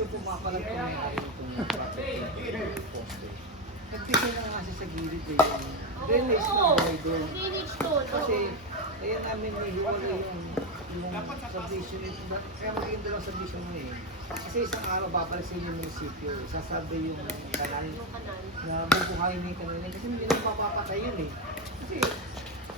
yung pumapalag ko may ari itong poste. Nagpisa na nga siya sa gilid eh. Yung drainage na buhay doon. Drainage doon. Kasi, kaya namin nihiwala yung subdivision. Kaya magiging dalawang subdivision mo eh. Kasi isang araw babalik sa yung munisipyo. Sasabi yung kanal na bubuhayin na yung kanal. Kasi hindi na mapapatay yun eh. Kasi,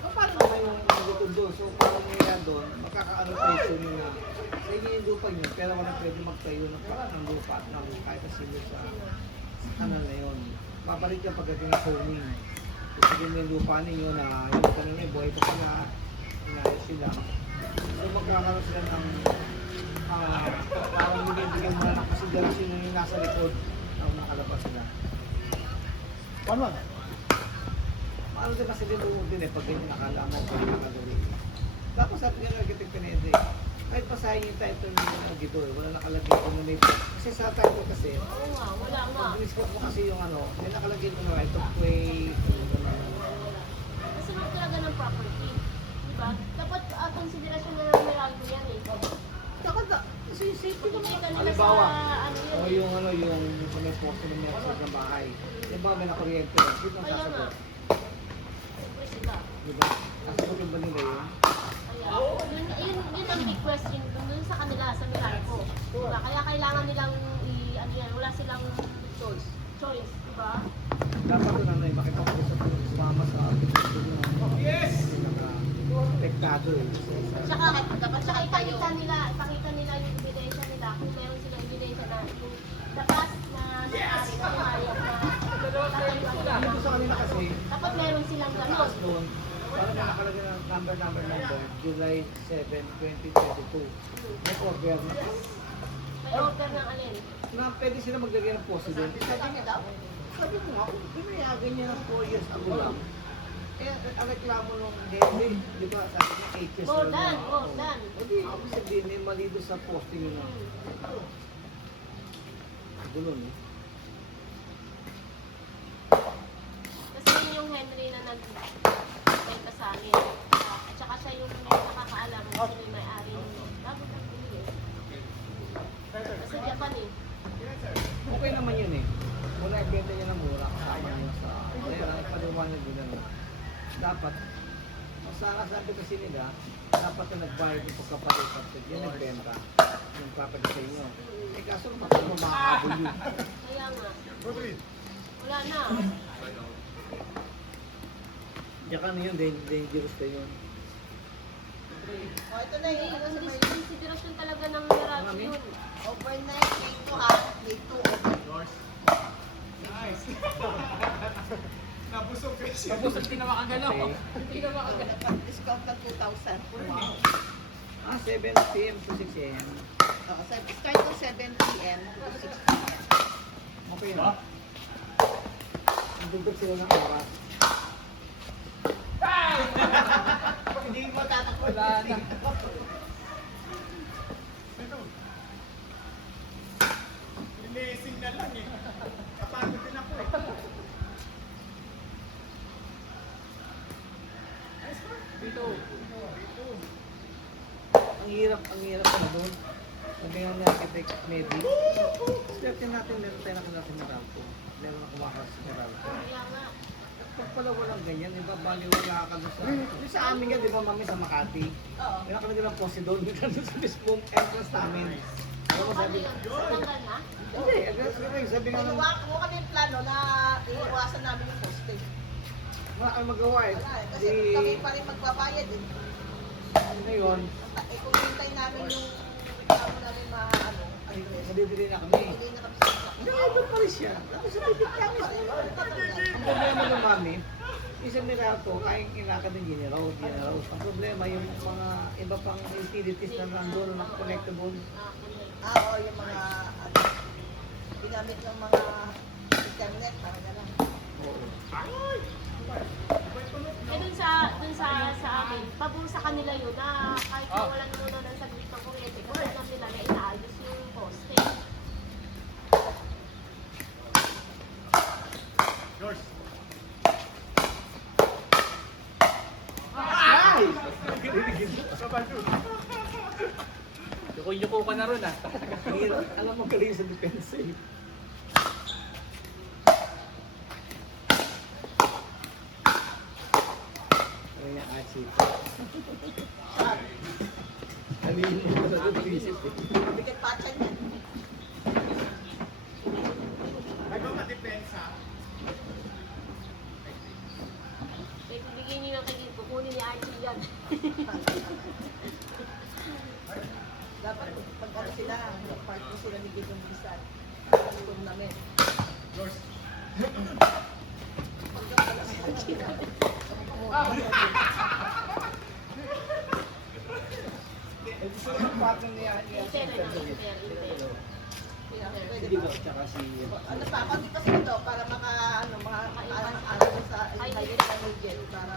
paano naman yung magutod doon? So, parang nila doon, magkakaano tayo nyo na sa inyo yung lupa nyo, pero wala pwede magtayo ng parang ng lupa at ng kahit na sino sa kanal na yun. Babalik yung pagdating ng zoning. Kasi yung lupa ninyo na yung kanal na buhay pa sila, inayos sila. So, magkakaroon sila ng parang bigyan mo na ng konsiderasyon yung nasa likod na nakalabas sila. Paano? Ano din kasi din din eh, pag ganyan nakalaman ko yung nakalagay. Tapos sabi nga nag-itik pinede, kahit pasahin yung title ng gito eh, wala nakalagay ko na may kasi sa title kasi, Oo nga, wala nga. pag-discount mo kasi yung ano, may nakalagay ko na right of way, Kasi mo talaga ng property. Diba? Dapat konsiderasyon na ng Meralco yan eh. kasi safety Hindi naman. ka nila sa Halimbawa, ano o yan eh. yung ano, yung sa may posto ng mga ng bahay. Halimbawa may nakuryente, dito ang Kaya nga. sasagot. Siyempre sila. Diba? Sasagutin ba nila yun? Kaya, yun ang big question dun sa kanila, sa Meralco. Diba? Kaya kailangan nilang ano yan, wala silang choice. Diba? Dapat doon ano eh, makita ko sa sumama sa yes! Apektado eh. Tsaka ipakita nila yung ebidensya nila kung meron silang ebidensya na yung the past na nangyari na pumayag na tatayuan Dito sa kanila kasi, dapat meron silang taas gano'n. noon, parang may nakalagay ng number, July 7, 2022. May cover na. May order ng alin. Na pwede sila maglagay ng posto doon. Sabi ko nga, kung pinayagan niya ng 4 years ago lang, eh, ang reklamo nung Henry, di ba, sabi niya 8 years More old than, na. more than. O di, ako sabihin, may mali doon sa posting yun na. Gulon eh. Kasi yun yung Henry na nagbenta sa amin. At saka siya yung nakakaalam kung sino yung may-ari nito. Bago na bumili. Kasi Japan eh. Okay naman yun eh. Muna ibenta niya ng mura, kasama niya sa... Kaya ipaliwanag din na dapat, sana sabi kasi nila, dapat na nagbayad yung pagkapalipat. Yan nagbenta yung property sa inyo. Eh kaso bakit mo makakabol yun? Kaya nga. Wala na. Diyan ano yun, dangerous na yun. Ito na yung ano sa may Konsiderasyon talaga ng Meralco yun. overnight, may 2 ha, may 2 Nice. Nabusog kasi. Tapos hindi na makagalaw. Okay. Hindi na makagalaw. discount ng 2,000. Ah, 7 p.m. to 6 a.m. Start to 7 p.m. to 6 p.m. Okay na. Nagdugtog sila ng oras. Hindi mo tatakbo. Wala na. Blessing na lang eh. Kapagod din ako eh. Dito. Ang hirap na doon. Sabi nga ni Architect Medi, swerte natin, meron tayo nakilala sa Meralco. Meron na kumakas sa Meralco. Kaya nga. Pag pala walang ganyan, di ba, baliwala ka doon sa... Yung sa amin nga, di ba, mami, sa Makati. Oo. May nakalagay ng poste doon, doon sa mismong entrance namin. Alam mo, Paano sabi... yun? Tanggal na? Hindi, sabi nga nung... Kung kami yung plano na iiwasan namin yung poste. Wala kang magawa eh. Wala eh, kasi Di... kami pa rin magbabayad eh. Ngayon, Kung hintay namin yung reklamo namin ano, nabibili na kami. hindi na kami sa Hindi, doon pa rin siya. Tapos sa bibig kami. Ang problema ng mami, isang Meralco, kayang ilakad ng General. Ang problema, yung mga iba pang utilities na nandun na connectable. Oo, yung mga ano, ginamit ng mga internet, parang gano'n. Oo. Eh dun sa amin, pabor sa kanila yun na kahit nawalan muna ng saglit ng kuryente kasi alam nila na inaayos yung poste. George. Ay! Sabado. Yuko-yuko ka na ron ah. Mahirap. Alam mo, galing sa depensa eh. Ayun yung acid. Alin mo sa isip eh. Bigat patan yan. Nagawa ka-depensa. Pwede bigyan niyo yung kay kukunin ni Archie yan. Dapat pag ano sila, part mo sila ni Gidong Bisan. Tournament. Yours. Eh, gusto ko ng partner niya. Inter, Inter. Pwede Hindi ba? ko, tsaka si... Ano pa, konti pa sila to para ano sa highlight ng Miguel para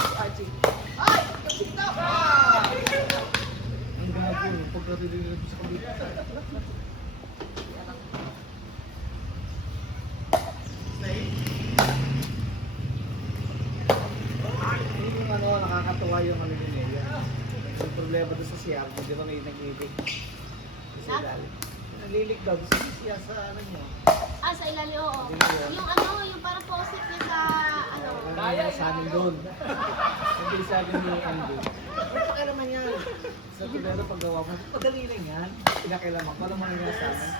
si Archie. Ay! Yung TikTok! Ah! Ang gago, pagkatulog sa kabila. Yung ano, nakakatuwa yung ano yun eh. Yung problema doon sa CR, di ba may nag-ibig? Kasi dahil, nalilig daw, gusto siya sa ano nyo. Ah, sa ilalim, oo. Yung ano, yung parang post-it niya sa, ano. Kaya sa amin doon. Hindi sabi ni Andy. Ano pa naman yan? Sa tulero paggawa mo, madali lang yan. Pinakailaman ko, alam mo nga sa amin.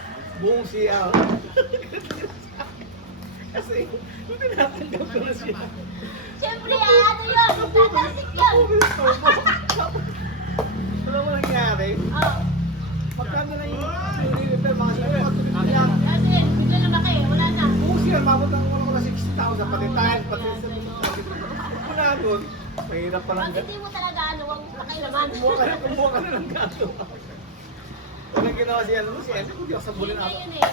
Buong CR. Kasi, kung tinatanggap ko na siya. Siyempre, ano yun? Tatasik yun. Alam mo nangyari? Oo. Magkano lang yung repair mga siya? Patuloy na yan. Kasi, ito na laki, wala na. Buong CR, mabot ang wala ko na 60,000. Pati tiles, pati Wala sa na, muna doon. Mahirap pa lang. Pag hindi mo talaga, ano, huwag pakailaman. Kumuha ka na ng gato. Walang ginawa si ano, si Enzo, hindi ako sa Yun bulin nga ako. yun eh.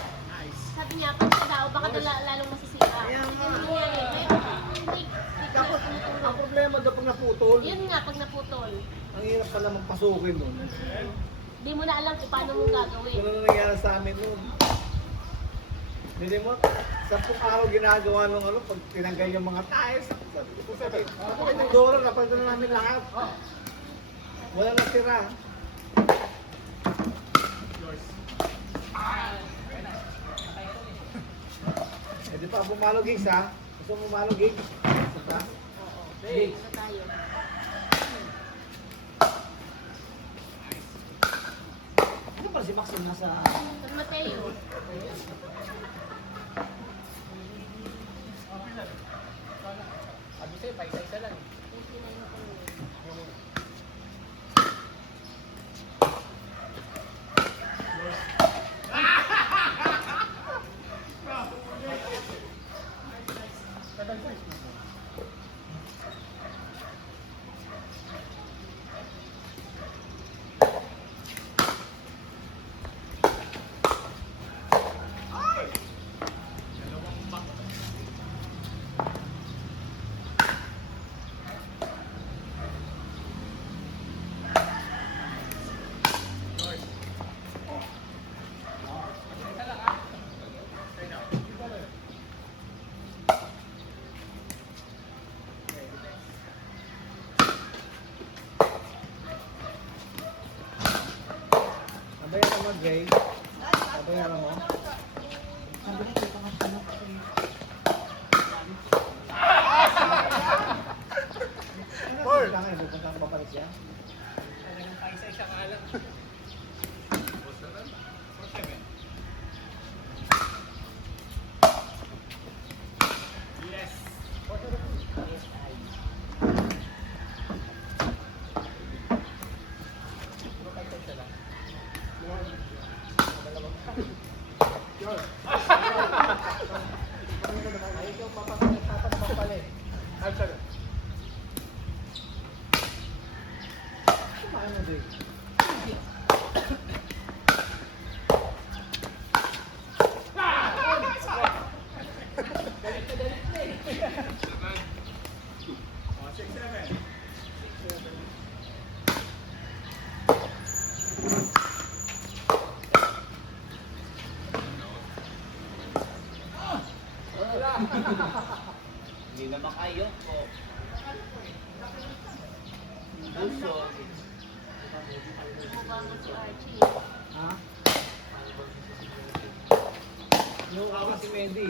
Sabi niya, pag siya daw, baka doon lalong masisira. Kaya nga. Hindi niya eh. Hindi Tapos, ang tumutulong. problema daw pag naputol, Yun nga, pag naputol, ang hirap pala magpasukin nun. di mo na alam kung paano mo gagawin. Ano na nangyari sa amin nun? Hindi mo, 10 araw ginagawa nung ano, pag tinanggal yung mga tiles, sabi, ang doro, napagdala na namin lahat. Wala na tira. Yours. Eh di pa, bumalo gigs ha? Gusto mo bumalo gigs? Sa taas? Oo. Gigs. Ano tayo? Ano pala si Max yung nasa... San Mateo. Sabi sa'yo, paisa-isa lang. 29 na kami. Sabayan mo, Jay. Sabayan mo. Sabi niya, dito ka sa Paul! Kaya pupunta ka ba pala siya? Talagang paisa-isa ka lang. Yes. Paisa-isa lang. Yours. Ay, ikaw papapagtatakbang pala eh. I'm sorry. Kumain mo, Jay. Oh, 6-7. Hindi na makayo po. Puso. Bumaba nga si Archie. Ha? Nung ako si Mendy,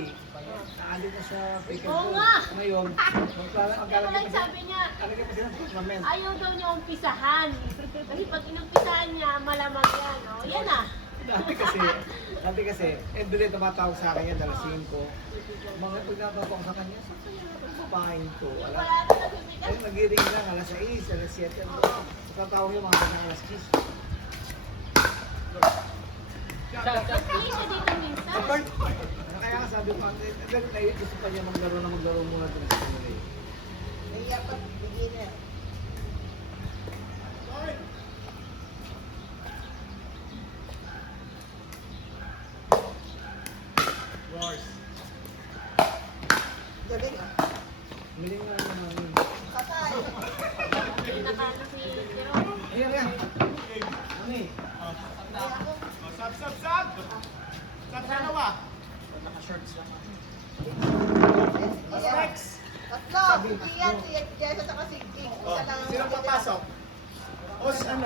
naalit na sa pick and Oo roll. nga. Ngayon, Kaya maglalagay lang pa siya. sabi niya, Alagay pa siya ng tournament. ayaw daw niya umpisahan. Kasi pag inumpisahan niya, malamang yan. Oh. Yan na. Dati kasi, everyday tumatawag sa akin yan, alas 5. Mga pagtatawag ko sa kanya, saan kaya pagpapain ko? Yung Alam, wala na nagsisikat. ayun, nag-ring lang, alas 6, alas 7. Tatawag yung mga ng alas 10. Hindi siya dito minsan. Kaya nga sabi ko, ganun na yun, gusto pa niya maglaro muna doon sa kanila eh. Nahiya pa, beginner. Wars. Galing ah. Miling nga naman. Patay. Yung nakano si Jerome. Ayan yan. Ano eh? Nahiya ako. Sab, sab, sab! Sab sa nawa. Naka-shorts lang ako. Next! Tatlo, si Ian, si Jess, at saka si King. Oh, Isa lang ang sino natitira. papasok? O ano?